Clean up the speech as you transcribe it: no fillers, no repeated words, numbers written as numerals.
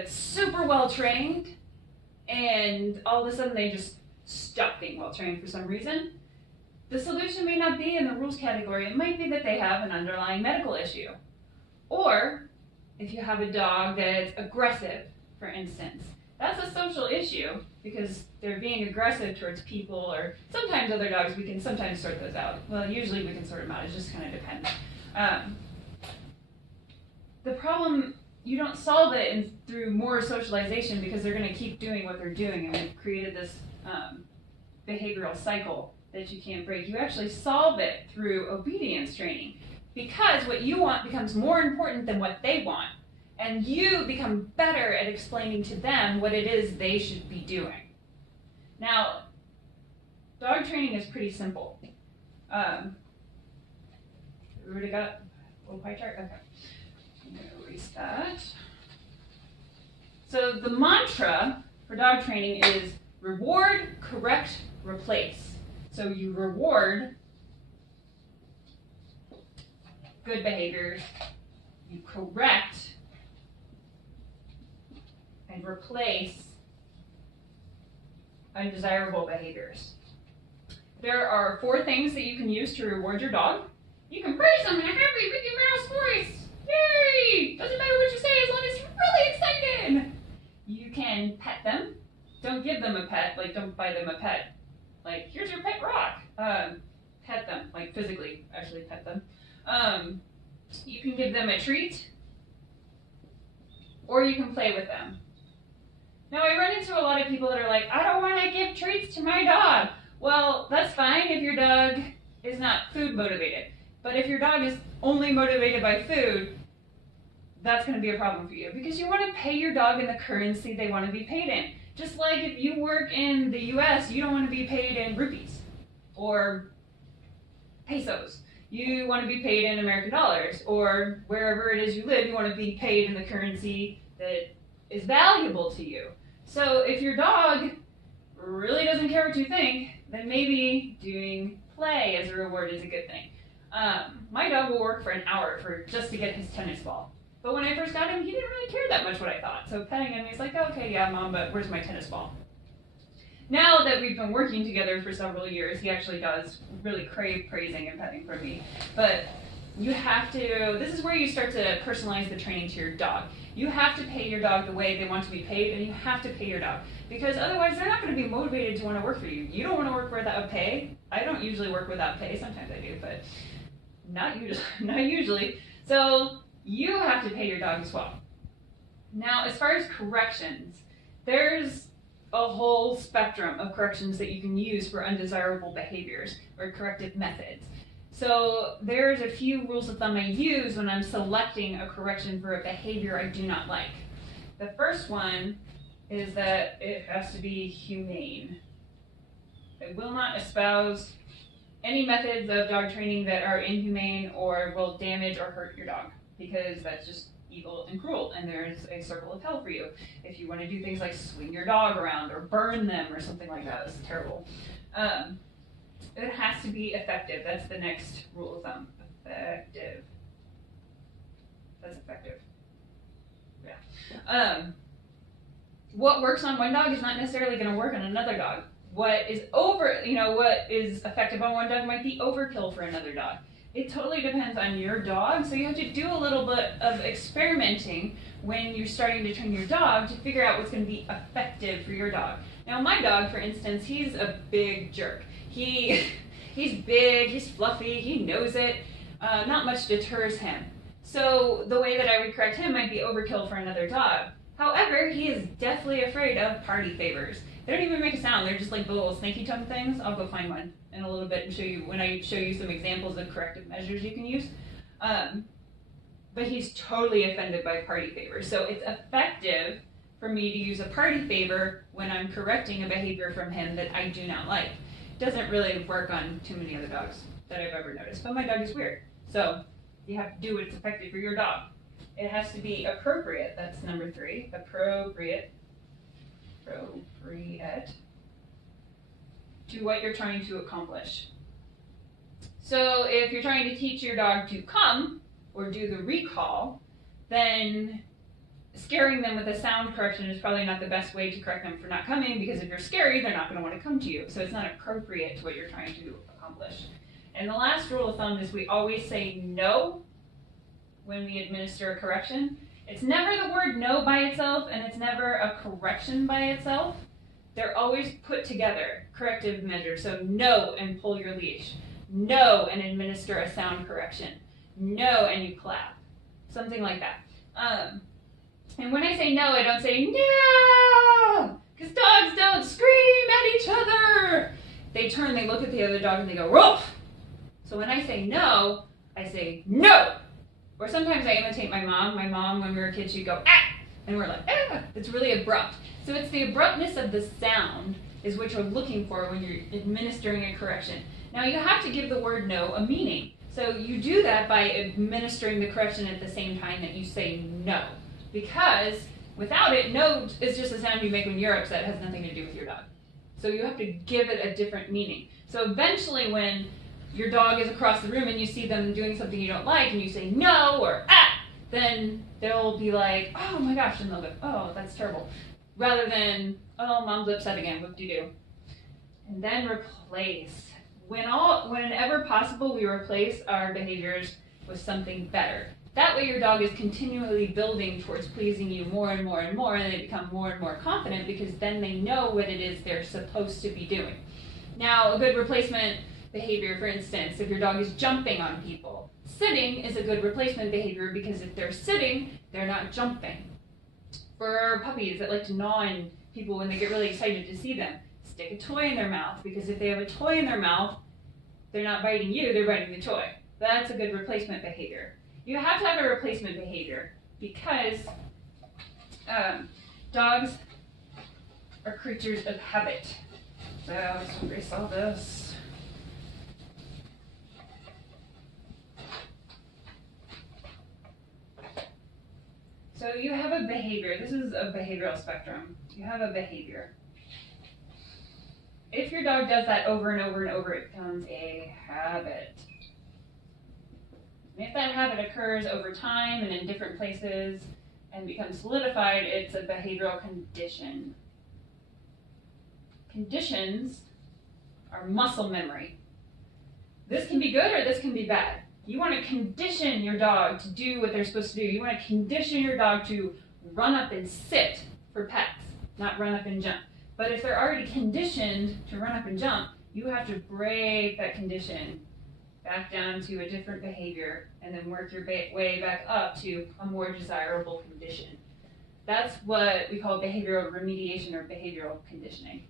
that's super well trained and all of a sudden they just stop being well trained for some reason, the solution may not be in the rules category. It might be that they have an underlying medical issue. Or if you have a dog that's aggressive, for instance, that's a social issue because they're being aggressive towards people, or sometimes other dogs, we can sometimes sort those out. Well, usually we can sort them out. It just kind of depends. The problem, you don't solve it through more socialization because they're going to keep doing what they're doing, and we've created this behavioral cycle that you can't break. You actually solve it through obedience training because what you want becomes more important than what they want, and you become better at explaining to them what it is they should be doing. Now, dog training is pretty simple. Everybody got a little pie chart? Okay. I'm going to erase that. So the mantra for dog training is reward, correct, replace. So you reward good behaviors, you correct and replace undesirable behaviors. There are 4 things that you can use to reward your dog. You can praise them in a happy Mickey Mouse voice. Yay! Doesn't matter what you say as long as you're really excited. You can pet them. Don't give them a pet, like don't buy them a pet. Like, here's your pet rock. Pet them, like physically, actually pet them. You can give them a treat, or you can play with them. Now, I run into a lot of people that are like, I don't want to give treats to my dog. Well, that's fine if your dog is not food motivated. But if your dog is only motivated by food, that's going to be a problem for you because you want to pay your dog in the currency they want to be paid in. Just like if you work in the US, you don't want to be paid in rupees or pesos. You want to be paid in American dollars, or wherever it is you live, you want to be paid in the currency that is valuable to you. So if your dog really doesn't care what you think, then maybe doing play as a reward is a good thing. My dog will work for an hour just to get his tennis ball. But when I first got him, he didn't really care that much what I thought. So petting him, he's like, okay, yeah, Mom, but where's my tennis ball? Now that we've been working together for several years, he actually does really crave praising and petting from me. But you have to, this is where you start to personalize the training to your dog. You have to pay your dog the way they want to be paid, and you have to pay your dog. Because otherwise, they're not going to be motivated to want to work for you. You don't want to work without pay. I don't usually work without pay. Sometimes I do, but not usually. So you have to pay your dog as well. Now, as far as corrections, there's a whole spectrum of corrections that you can use for undesirable behaviors or corrective methods. So there's a few rules of thumb I use when I'm selecting a correction for a behavior I do not like. The first one is that it has to be humane. I will not espouse any methods of dog training that are inhumane or will damage or hurt your dog, because that's just evil and cruel, and there's a circle of hell for you. If you want to do things like swing your dog around or burn them or something like that, it's terrible. It has to be effective. That's the next rule of thumb. Effective. That's effective. Yeah. What works on one dog is not necessarily going to work on another dog. What is effective on one dog might be overkill for another dog. It totally depends on your dog, so you have to do a little bit of experimenting when you're starting to train your dog to figure out what's going to be effective for your dog. Now, my dog, for instance, he's a big jerk. He's big, he's fluffy, he knows it. Not much deters him. So the way that I would correct him might be overkill for another dog. However, he is deathly afraid of party favors. They don't even make a sound. They're just like the little snaky tongue things. I'll go find one in a little bit and show you when I show you some examples of corrective measures you can use. But he's totally offended by party favors. So it's effective for me to use a party favor when I'm correcting a behavior from him that I do not like. It doesn't really work on too many other dogs that I've ever noticed. But my dog is weird. So you have to do what's effective for your dog. It has to be appropriate. That's number 3. Appropriate to what you're trying to accomplish. So if you're trying to teach your dog to come or do the recall, then scaring them with a sound correction is probably not the best way to correct them for not coming, because if you're scary, they're not going to want to come to you. So it's not appropriate to what you're trying to accomplish. And the last rule of thumb is we always say no when we administer a correction. It's never the word no by itself, and it's never a correction by itself. They're always put together, corrective measures. So no and pull your leash. No and administer a sound correction. No and you clap. Something like that. And when I say no, I don't say no! Because dogs don't scream at each other! They turn, they look at the other dog, and they go, ruff! So when I say no, I say no! Or sometimes I imitate my mom. My mom, when we were kids, she'd go, ah! And we're like, ah! It's really abrupt. So it's the abruptness of the sound is what you're looking for when you're administering a correction. Now you have to give the word no a meaning. So you do that by administering the correction at the same time that you say no. Because without it, no is just a sound you make when you're upset. It has nothing to do with your dog. So you have to give it a different meaning. So eventually when your dog is across the room and you see them doing something you don't like and you say no or ah, then they'll be like, oh my gosh, and they'll go, oh, that's terrible. Rather than, oh, mom's upset again, whoop-de-doo. And then replace. Whenever possible, we replace our behaviors with something better. That way your dog is continually building towards pleasing you more and more and more, and they become more and more confident because then they know what it is they're supposed to be doing. Now, a good replacement behavior, for instance, if your dog is jumping on people, sitting is a good replacement behavior because if they're sitting, they're not jumping. For puppies that like to gnaw on people when they get really excited to see them, stick a toy in their mouth, because if they have a toy in their mouth, they're not biting you, they're biting the toy. That's a good replacement behavior. You have to have a replacement behavior because dogs are creatures of habit. So let's erase all this. So you have a behavior. This is a behavioral spectrum. You have a behavior. If your dog does that over and over and over, it becomes a habit. And if that habit occurs over time and in different places and becomes solidified, it's a behavioral condition. Conditions are muscle memory. This can be good or this can be bad. You want to condition your dog to do what they're supposed to do. You want to condition your dog to run up and sit for pets, not run up and jump. But if they're already conditioned to run up and jump, you have to break that condition back down to a different behavior and then work your way back up to a more desirable condition. That's what we call behavioral remediation or behavioral conditioning.